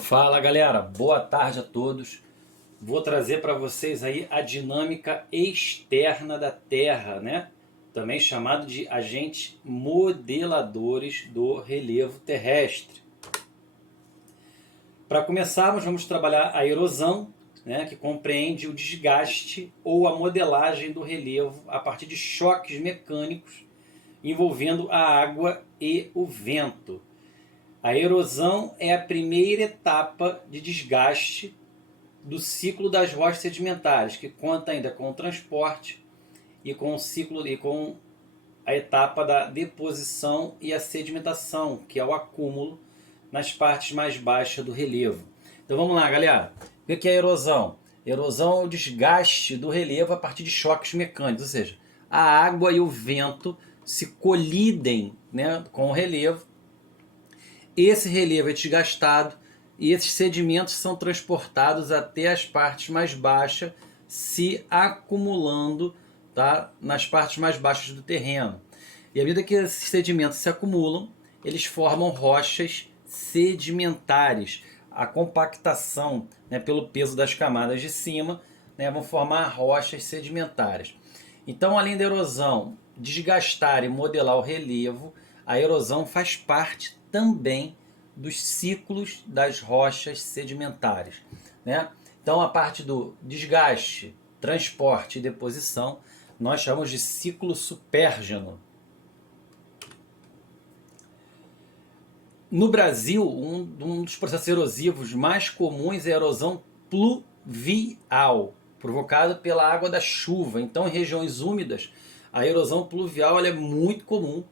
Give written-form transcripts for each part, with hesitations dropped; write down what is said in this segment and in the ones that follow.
Fala galera, boa tarde a todos. Vou trazer para vocês aí a dinâmica externa da Terra, né? Também chamado de agentes modeladores do relevo terrestre. Para começarmos, vamos trabalhar a erosão, né, que compreende o desgaste ou a modelagem do relevo a partir de choques mecânicos envolvendo a água e o vento. A erosão é a primeira etapa de desgaste do ciclo das rochas sedimentares, que conta ainda com o transporte e com o ciclo e com a etapa da deposição e a sedimentação, que é o acúmulo nas partes mais baixas do relevo. Então vamos lá, galera. O que é erosão? Erosão é o desgaste do relevo a partir de choques mecânicos, ou seja, a água e o vento se colidem, né, com o relevo. Esse relevo é desgastado e esses sedimentos são transportados até as partes mais baixas, se acumulando, tá, nas partes mais baixas do terreno. E à medida que esses sedimentos se acumulam, eles formam rochas sedimentares. A compactação, né, pelo peso das camadas de cima, né, vão formar rochas sedimentares. Então, além da erosão desgastar e modelar o relevo, a erosão faz parte também dos ciclos das rochas sedimentares, né? Então, a parte do desgaste, transporte e deposição, nós chamamos de ciclo supérgeno. No Brasil, um dos processos erosivos mais comuns é a erosão pluvial, provocada pela água da chuva. Então, em regiões úmidas, a erosão pluvial ela é muito comum,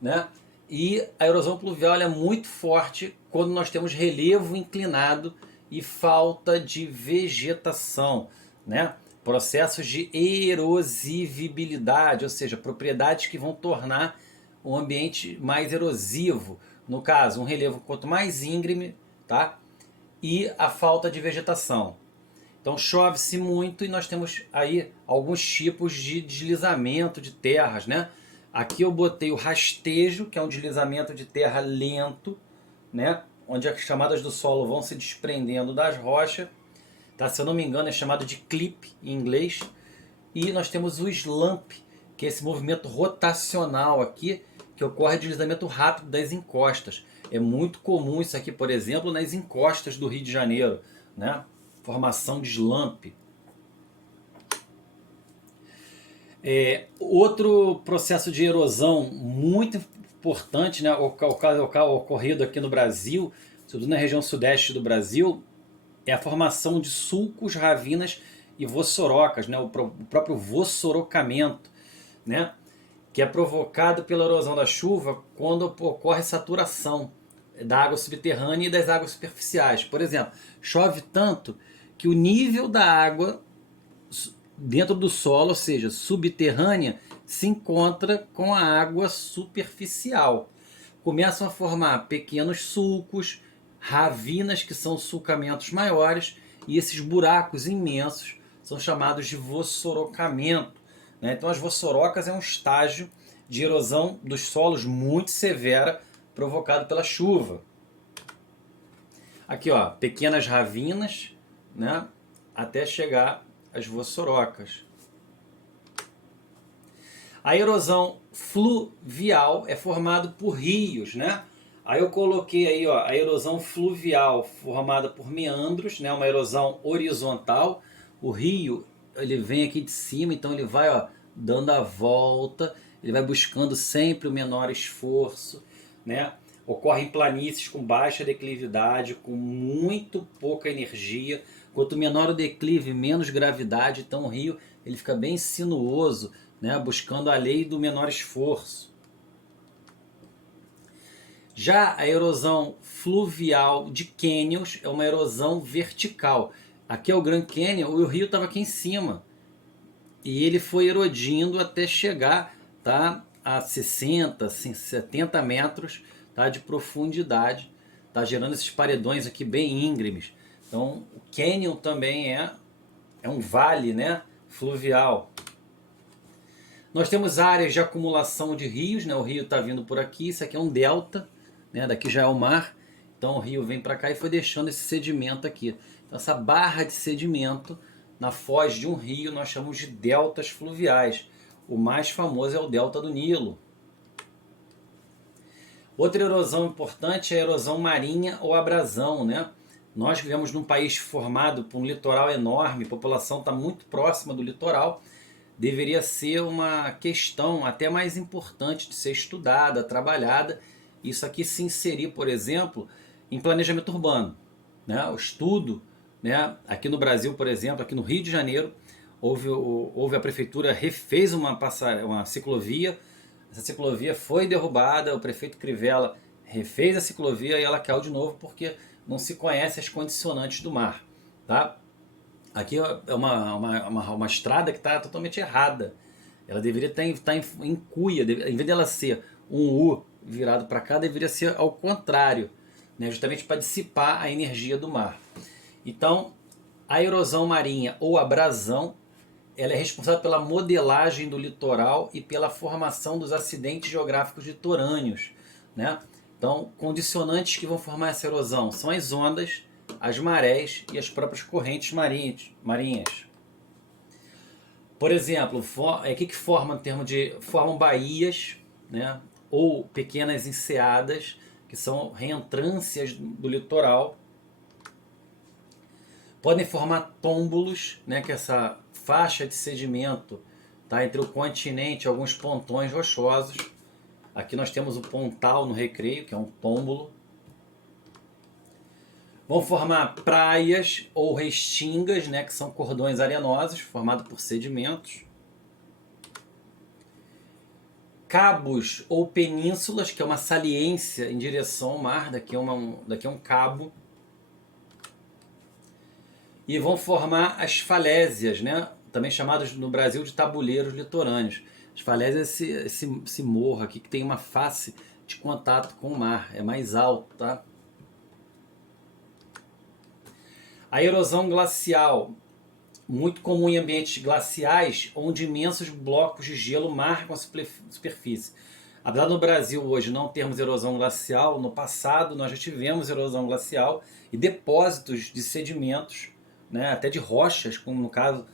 né? E a erosão pluvial é muito forte quando nós temos relevo inclinado e falta de vegetação, né? Processos de erosivibilidade, ou seja, propriedades que vão tornar o ambiente mais erosivo. No caso, um relevo quanto mais íngreme, tá? E a falta de vegetação. Então chove-se muito e nós temos aí alguns tipos de deslizamento de terras, né? Aqui eu botei o rastejo, que é um deslizamento de terra lento, né? Onde as camadas do solo vão se desprendendo das rochas. Tá? Se eu não me engano é chamado de clip em inglês. E nós temos o slump, que é esse movimento rotacional aqui, que ocorre deslizamento rápido das encostas. É muito comum isso aqui, por exemplo, nas encostas do Rio de Janeiro, né? Formação de slump. Outro processo de erosão muito importante, né, ocorrido aqui no Brasil, sobretudo na região sudeste do Brasil, é a formação de sulcos, ravinas e vossorocas, né, o próprio vossorocamento, né, que é provocado pela erosão da chuva quando ocorre saturação da água subterrânea e das águas superficiais. Por exemplo, chove tanto que o nível da água dentro do solo, ou seja, subterrânea, se encontra com a água superficial. Começam a formar pequenos sulcos, ravinas, que são sulcamentos maiores, e esses buracos imensos são chamados de vossorocamento, né? Então as vossorocas é um estágio de erosão dos solos muito severa provocado pela chuva. Aqui, ó, pequenas ravinas, né, até chegar às vossorocas. A erosão fluvial é formada por rios, né? Aí eu coloquei aí, ó, a erosão fluvial formada por meandros, né, uma erosão horizontal. O rio, ele vem aqui de cima, então ele vai, ó, dando a volta, ele vai buscando sempre o menor esforço, né? Ocorre em planícies com baixa declividade, com muito pouca energia. Quanto menor o declive, menos gravidade. Então o rio ele fica bem sinuoso, né, buscando a lei do menor esforço. Já a erosão fluvial de cânions é uma erosão vertical. Aqui é o Grand Canyon, o rio estava aqui em cima. E ele foi erodindo até chegar, tá, a 60, 70 metros, tá, de profundidade, tá, gerando esses paredões aqui bem íngremes. Então, o cânion também é um vale, né, fluvial. Nós temos áreas de acumulação de rios, né, o rio está vindo por aqui, isso aqui é um delta, né, daqui já é o mar. Então o rio vem para cá e foi deixando esse sedimento aqui. Então essa barra de sedimento na foz de um rio nós chamamos de deltas fluviais. O mais famoso é o delta do Nilo. Outra erosão importante é a erosão marinha ou abrasão, né? Nós vivemos num país formado por um litoral enorme, a população está muito próxima do litoral. Deveria ser uma questão até mais importante de ser estudada, trabalhada. Isso aqui se inserir, por exemplo, em planejamento urbano, né? O estudo, né? Aqui no Brasil, por exemplo, aqui no Rio de Janeiro, houve a prefeitura refez uma ciclovia. Essa ciclovia foi derrubada, o prefeito Crivella refez a ciclovia e ela caiu de novo porque não se conhece as condicionantes do mar, tá? Aqui é uma estrada que está totalmente errada. Ela deveria estar em cuia, em vez dela ser um U virado para cá, deveria ser ao contrário, né? Justamente para dissipar a energia do mar. Então, a erosão marinha ou abrasão, ela é responsável pela modelagem do litoral e pela formação dos acidentes geográficos litorâneos, né? Então, condicionantes que vão formar essa erosão são as ondas, as marés e as próprias correntes marinhas. Por exemplo, o que forma em termos de... formam baías, né? Ou pequenas enseadas, que são reentrâncias do litoral. Podem formar tômbulos, né? Que é essa faixa de sedimento, tá? Entre o continente e alguns pontões rochosos. Aqui nós temos o Pontal no Recreio, que é um tômbulo. Vão formar praias ou restingas, né, que são cordões arenosos formados por sedimentos. Cabos ou penínsulas, que é uma saliência em direção ao mar, daqui é um cabo. E vão formar as falésias, né, também chamadas no Brasil de tabuleiros litorâneos. As falésias é esse morro aqui que tem uma face de contato com o mar, é mais alto, tá? A erosão glacial, muito comum em ambientes glaciais, onde imensos blocos de gelo marcam a superfície. Apesar no Brasil hoje não termos erosão glacial, no passado nós já tivemos erosão glacial e depósitos de sedimentos, né, até de rochas, como no caso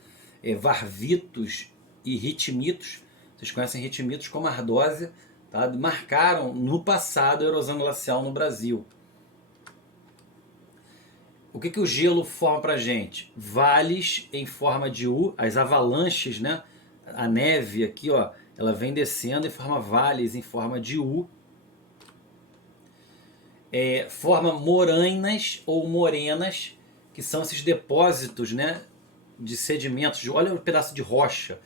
varvitos e ritmitos. Vocês conhecem ritmitos como ardósia, tá? Marcaram no passado a erosão glacial no Brasil. O que o gelo forma para a gente? Vales em forma de U, as avalanches, né? A neve aqui, ó, ela vem descendo e forma vales em forma de U. Forma morainas ou morenas, que são esses depósitos, né, de sedimentos. Olha o pedaço de rocha.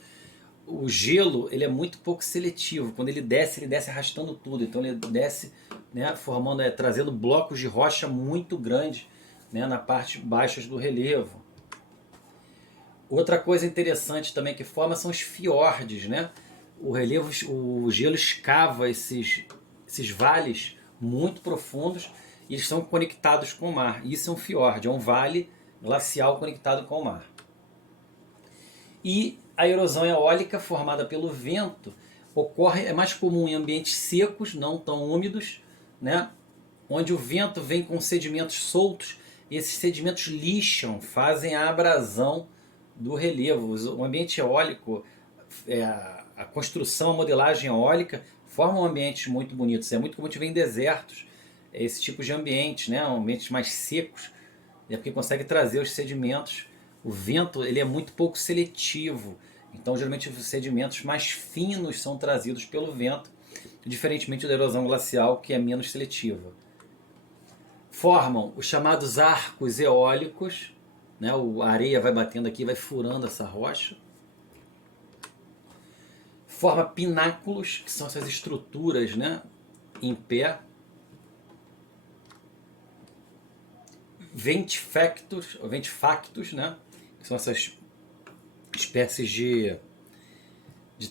O gelo, ele é muito pouco seletivo. Quando ele desce arrastando tudo. Então ele desce, né, formando, trazendo blocos de rocha muito grandes, né, na parte baixa do relevo. Outra coisa interessante também que forma são os fiordes, né? O gelo escava esses vales muito profundos e eles são conectados com o mar. Isso é um fiord, é um vale glacial conectado com o mar. E a erosão eólica formada pelo vento é mais comum em ambientes secos, não tão úmidos, né? Onde o vento vem com sedimentos soltos. Esses sedimentos lixam, fazem a abrasão do relevo. O ambiente eólico, a construção, a modelagem eólica formam ambientes muito bonitos. É muito comum te ver em desertos esse tipo de ambiente, né? Ambientes mais secos, porque consegue trazer os sedimentos. O vento, ele é muito pouco seletivo, então geralmente os sedimentos mais finos são trazidos pelo vento, diferentemente da erosão glacial, que é menos seletiva. Formam os chamados arcos eólicos, né? A areia vai batendo aqui, vai furando essa rocha. Forma pináculos, que são essas estruturas, né, em pé. Ventifactos, né, que são essas espécies de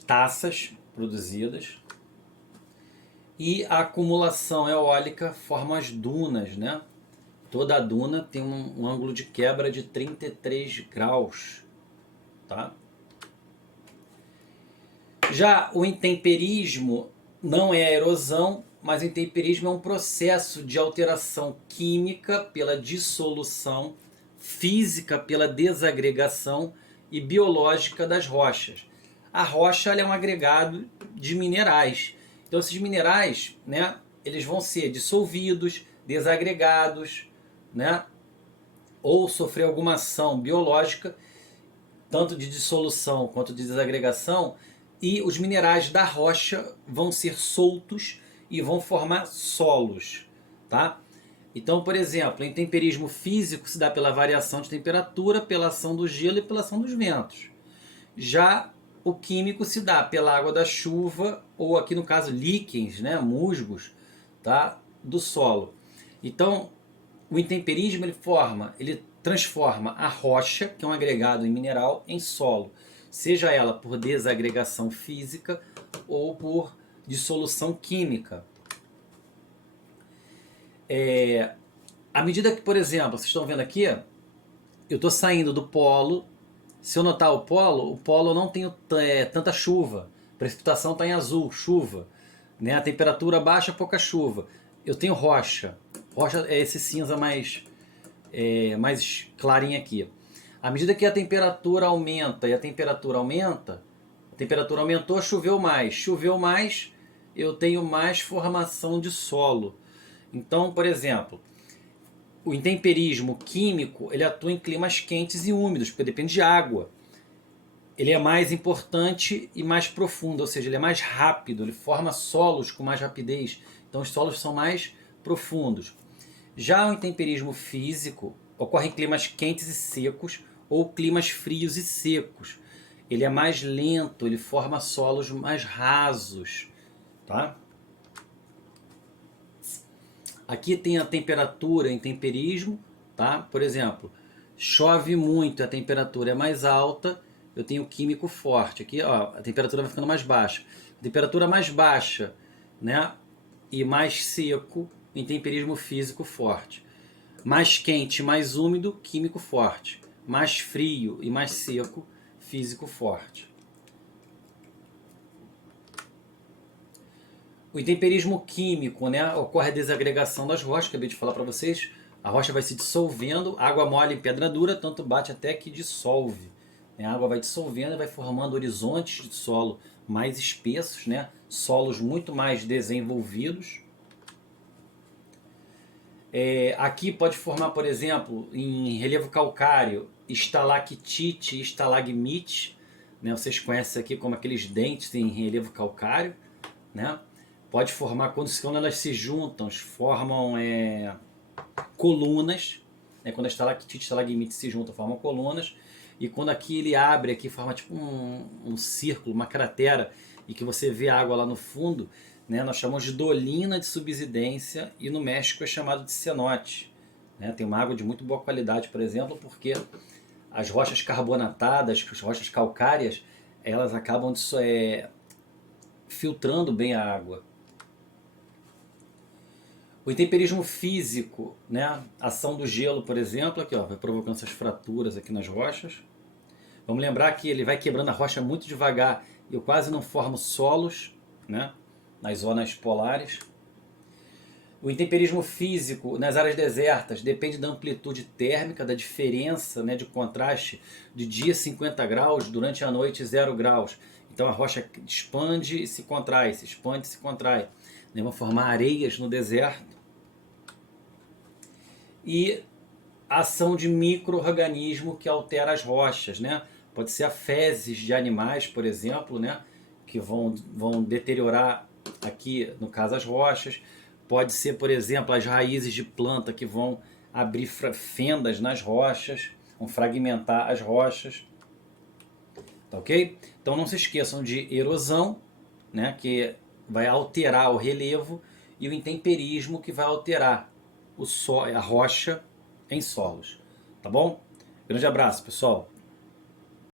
taças produzidas. E a acumulação eólica forma as dunas, né? Toda a duna tem um ângulo de quebra de 33 graus, tá? Já o intemperismo não é a erosão, mas o intemperismo é um processo de alteração química pela dissolução, física pela desagregação e biológica das rochas. A rocha ela é um agregado de minerais. Então esses minerais, né, eles vão ser dissolvidos, desagregados, né, ou sofrer alguma ação biológica, tanto de dissolução quanto de desagregação, e os minerais da rocha vão ser soltos e vão formar solos, tá? Então, por exemplo, o intemperismo físico se dá pela variação de temperatura, pela ação do gelo e pela ação dos ventos. Já o químico se dá pela água da chuva, ou aqui no caso líquens, né, musgos, tá, do solo. Então, o intemperismo ele transforma a rocha, que é um agregado em mineral, em solo, seja ela por desagregação física ou por dissolução química. À medida que, por exemplo, vocês estão vendo aqui, eu estou saindo do polo. Se eu notar o polo eu não tenho tanta chuva. A precipitação está em azul, chuva. Né? A temperatura baixa, pouca chuva. Eu tenho rocha. Rocha é esse cinza mais clarinho aqui. À medida que a temperatura aumenta e a temperatura aumentou, choveu mais, eu tenho mais formação de solo. Então, por exemplo, o intemperismo químico ele atua em climas quentes e úmidos, porque depende de água. Ele é mais importante e mais profundo, ou seja, ele é mais rápido, ele forma solos com mais rapidez, então os solos são mais profundos. Já o intemperismo físico ocorre em climas quentes e secos ou climas frios e secos. Ele é mais lento, ele forma solos mais rasos, tá? Aqui tem a temperatura em temperismo, tá? Por exemplo, chove muito, a temperatura é mais alta, eu tenho químico forte. Aqui, ó, a temperatura vai ficando mais baixa. A temperatura mais baixa, né, e mais seco, em temperismo físico forte. Mais quente, mais úmido, químico forte. Mais frio e mais seco, físico forte. O intemperismo químico, né, ocorre a desagregação das rochas, acabei de falar para vocês. A rocha vai se dissolvendo, água mole em pedra dura, tanto bate até que dissolve. A água vai dissolvendo e vai formando horizontes de solo mais espessos, né, solos muito mais desenvolvidos. Aqui pode formar, por exemplo, em relevo calcário, estalactite e estalagmite. Né, vocês conhecem aqui como aqueles dentes em relevo calcário, né? Pode formar, quando elas se juntam, formam colunas. Né? Quando a estalactite e estalagmite se juntam, formam colunas. E quando aqui ele abre, aqui forma tipo um círculo, uma cratera, e que você vê água lá no fundo, né? Nós chamamos de dolina de subsidência, e no México é chamado de cenote. Né? Tem uma água de muito boa qualidade, por exemplo, porque as rochas carbonatadas, as rochas calcárias, elas acabam filtrando bem a água. O intemperismo físico, né? Ação do gelo, por exemplo, aqui, ó, vai provocando essas fraturas aqui nas rochas. Vamos lembrar que ele vai quebrando a rocha muito devagar e eu quase não formo solos, né? Nas zonas polares. O intemperismo físico nas áreas desertas depende da amplitude térmica, da diferença, né, de contraste de dia 50 graus, durante a noite 0 graus. Então a rocha expande e se contrai, se expande e se contrai. Né? Vão formar areias no deserto. E a ação de micro-organismo que altera as rochas, né? Pode ser a fezes de animais, por exemplo, né? Que vão deteriorar aqui, no caso, as rochas. Pode ser, por exemplo, as raízes de planta que vão abrir fendas nas rochas, vão fragmentar as rochas. Tá ok? Então não se esqueçam de erosão, né? Que vai alterar o relevo, e o intemperismo, que vai alterar a rocha em solos. Tá bom? Grande abraço, pessoal.